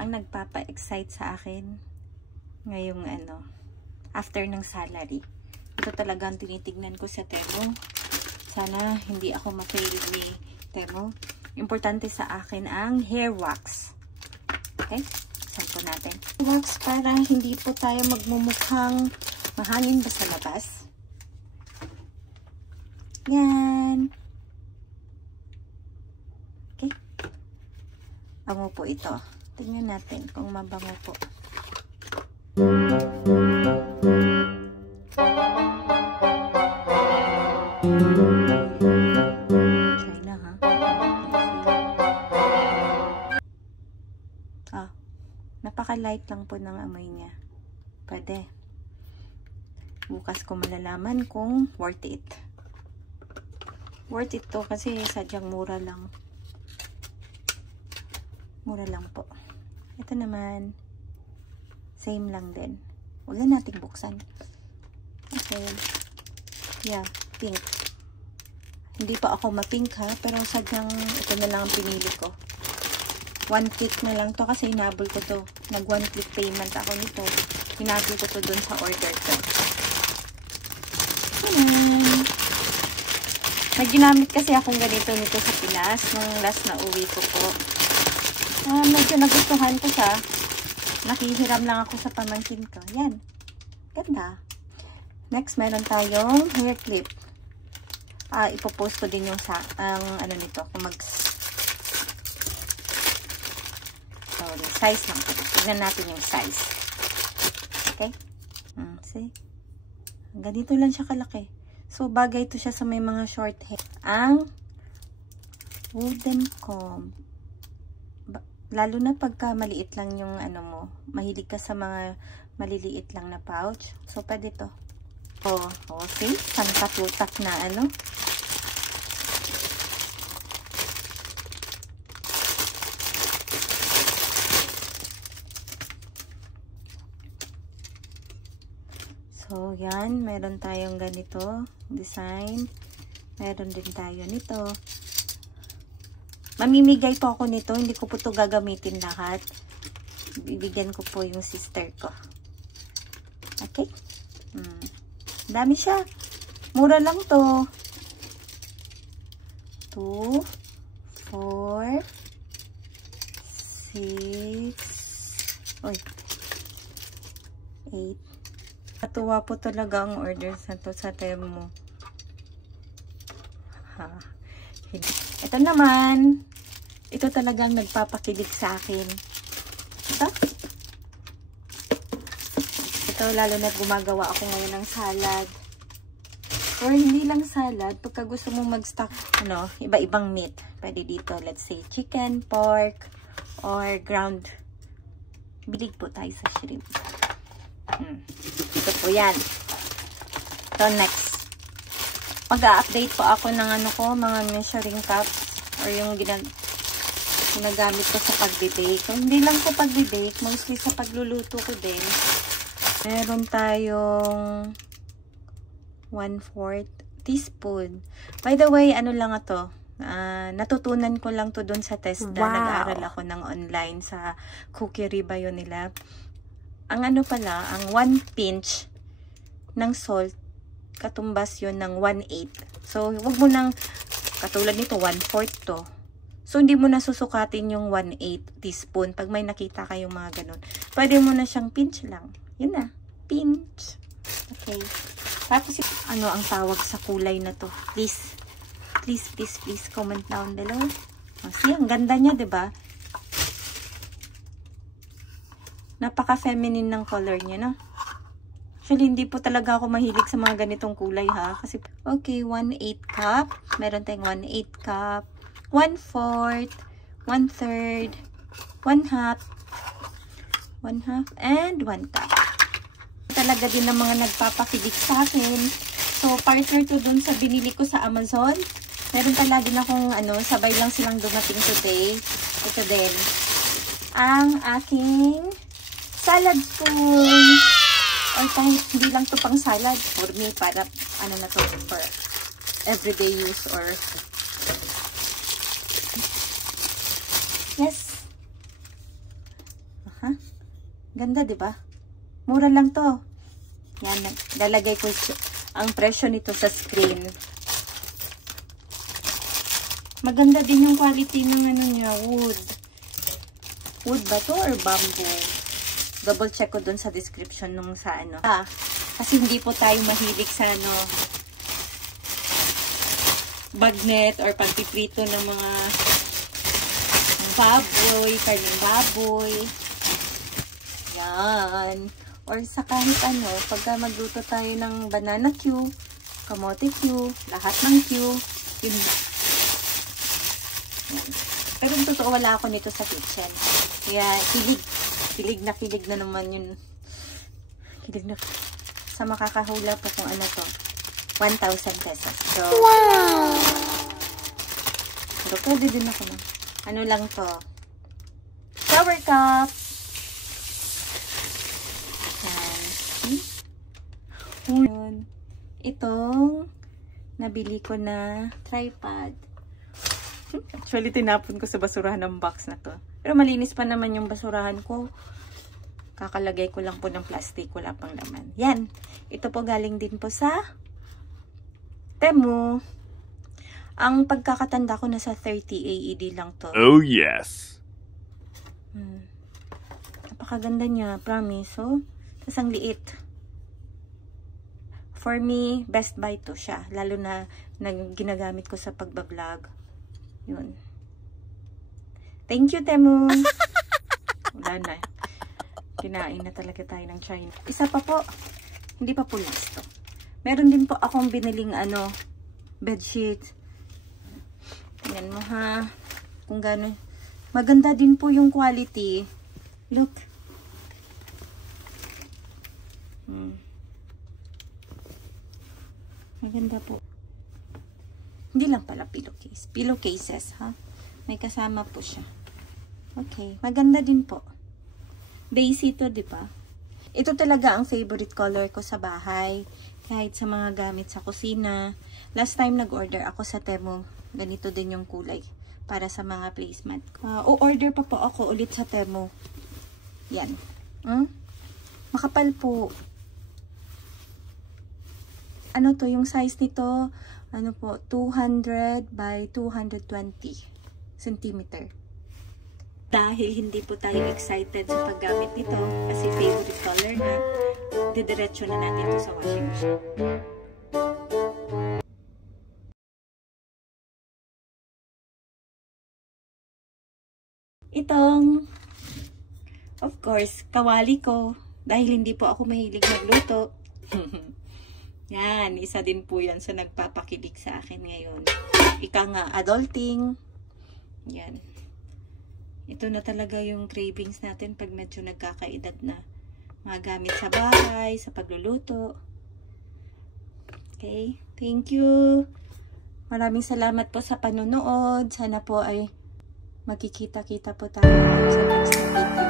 ang nagpapa-excite sa akin ngayong after ng salary. Ito talagang tinitignan ko sa Temu. Sana hindi ako ma-fail ni Temu. Importante sa akin ang hair wax. Okay? Saan po natin? Wax para hindi po tayo magmumukhang mahangin ba sa labas. Yan. Okay. Bango po ito. Tingnan natin kung mabango po. Try na ha. Napaka-light lang po ng amoy niya. Pwede. Bukas ko malalaman kung worth it. Worth it to kasi sadyang mura lang. Mura lang po. Ito naman. Same lang din. Huwag na nating buksan. Okay. Yeah, pink. Hindi pa ako ma-pink ha, pero sadyang ito na lang ang pinili ko. 1 click na lang to kasi hinabol ko to. Nag 1 click payment ako nito. Hinabol ko to dun sa order ko. May ginamit kasi akong ganito nito sa Pinas nung last na uwi ko po. Medyo nagustuhan ko siya. Nakihiram lang ako sa pamangkin ko. Yan. Ganda. Next, meron tayong hair clip. Ipopost ko din yung nito. Kung size lang. Tignan natin yung size. Okay? See? Ganito lang siya kalaki. So, bagay ito siya sa may mga short hair. Ang wooden comb. Lalo na pagka maliit lang yung mo. Mahilig ka sa mga maliliit lang na pouch. So, pwede to. Okay. Sangkatutak na So, yan. Meron tayong ganito. Design. Meron din tayo nito. Mamimigay po ako nito. Hindi ko po ito gagamitin lahat. Bibigyan ko po yung sister ko. Okay? Dami siya. Mura lang to. 2, 4, 6, 8. Natuwa po talaga ang orders na to sa Temu. Ito naman. Ito talagang nagpapakilig sa akin. Ito, lalo na gumagawa ako ngayon ng salad. Or hindi lang salad. Pagka gusto mong mag-stock, iba-ibang meat. Pwede dito, let's say, chicken, pork, or ground. Bilig po tayo sa shrimp. Ito po yan. So, next. Mag-a-update po ako ng mga measuring cups or yung ginagamit ko sa pagbe-bake. Hindi lang po pagbe-bake, mostly sa pagluluto ko din. Meron tayong 1/4 teaspoon. By the way, lang ito. Natutunan ko lang to dun sa TESDA. Nag-aaral ako ng online sa cookery ba yun nila. Ang ang 1 pinch ng salt, katumbas yun ng 1/8. So, wag mo nang, katulad nito, 1/4 to. So, hindi mo na susukatin yung 1/8 teaspoon. Pag may nakita kayong mga ganun, pwede mo na siyang pinch lang. Yun na. Pinch. Okay. Tapos, ang tawag sa kulay na to? Please, comment down below. See, ang ganda niya, diba? Napaka-feminine ng color niya, no? Actually, hindi po talaga ako mahilig sa mga ganitong kulay, ha? Kasi, okay, 1/8 cup. Meron tayong 1/8 cup. 1/4, 1/3, 1/2, 1/2, and 1 cup. Talaga din ng mga nagpapakilig sa akin. So, partner to dun sa binili ko sa Amazon. Meron pala din akong, sabay lang silang dumating today. Ito din. Ang aking salad spoon. Or kahit hindi lang to pang salad. For me, para, na to, for everyday use or yes. Ganda, di ba? Mura lang to. Yan, lalagay ko ang presyo nito sa screen. Maganda din yung quality ng ano niya, wood. Wood ba to or bamboo? Double check ko dun sa description nung sa ano. Kasi hindi po tayo mahilig sa ano, bagnet or pagpiprito ng mga baboy, karning baboy. Yan. Or sa kahit ano, pagka magluto tayo ng banana Q, kamote Q, lahat ng Q, yun. Yan. Pero yung totoo, wala ako nito sa kitchen. Kaya, kilig na naman yun. Kilig na. Sa makakahula po kung ano to. 1,000 pesos. So, wow! Pero pwede din ako na. Ano lang to? Shower cup! Yan. Itong nabili ko na tripod. Actually, tinapon ko sa basurahan ng box na to. Pero malinis pa naman yung basurahan ko. Kakalagay ko lang po ng plastic. Wala pang laman. Yan. Ito po galing din po sa Temu. Ang pagkakatanda ko nasa 30 AED lang to. Oh, yes. Napakaganda niya. Promise. So, tas ang liit. For me, best buy to siya. Lalo na ginagamit ko sa pagbablog. Yun. Thank you, Temu. Wala na. Kinain na talaga tayo ng China. Isa pa po. Hindi pa po last to. Meron din po akong biniling ano, bedsheet. Tingnan mo ha. Kung gano'n. Maganda din po yung quality. Look. Maganda po. Hindi lang pala pillowcase. Pillowcases, ha? May kasama po siya. Okay. Maganda din po. Daisy to, di ba? Ito talaga ang favorite color ko sa bahay. Kahit sa mga gamit sa kusina. Last time nag-order ako sa Temu. Ganito din yung kulay. Para sa mga placement. O-order pa po ako ulit sa Temu. Yan. Makapal po. Ano to, yung size nito, ano po, 200 by 220 cm. Dahil hindi po tayo excited sa paggamit nito, kasi favorite color na, didiretso na natin ito sa washing machine. Itong, of course, kawali ko, dahil hindi po ako mahilig magluto. Yan, isa din po yan sa nagpapakilig sa akin ngayon. Ika nga, adulting. Yan. Ito na talaga yung cravings natin pag medyo nagkakaedad na. Magamit sa bahay, sa pagluluto. Okay, thank you. Maraming salamat po sa panonood. Sana po ay magkikita-kita po tayo sa next video.